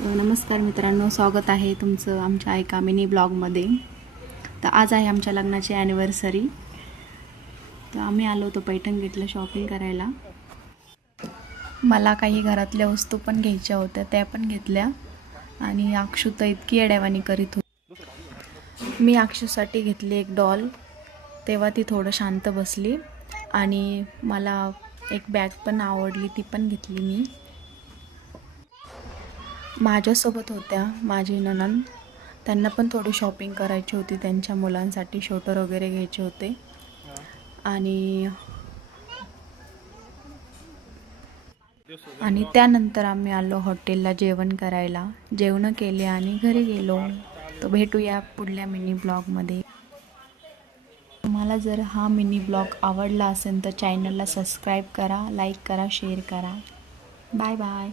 नमस्कार मित्रांनो, स्वागत आहे तुमचं आमच्या एका मिनी ब्लॉगमध्ये. तर आज आहे आमच्या लग्नाची ॲनिव्हर्सरी. तर आम्ही आलो होतो पैठण गेटला शॉपिंग करायला. मला काही घरातल्या वस्तू पण घ्यायच्या होत्या, त्या पण घेतल्या. आणि अक्षू तर इतकी येड्यावानी करीत होती. मी अक्षूसाठी घेतली एक डॉल, तेव्हा ती थोडं शांत बसली. आणि मला एक बॅग पण आवडली, ती पण घेतली मी. माझ्यासोबत होत्या माझी नणंद, त्यांना पण थोडी शॉपिंग करायची होती, त्यांच्या मुलांसाठी शोटर वगैरे घ्यायचे होते. आणि त्यानंतर आम्ही आलो हॉटेलला जेवण करायला. जेवण केले आणि घरी गेलो. तर भेटूया पुढल्या मिनी ब्लॉगमध्ये. तुम्हाला जर हा मिनी ब्लॉग आवडला असेल तर चॅनलला सबस्क्राईब करा, लाईक करा, शेअर करा. Bye bye.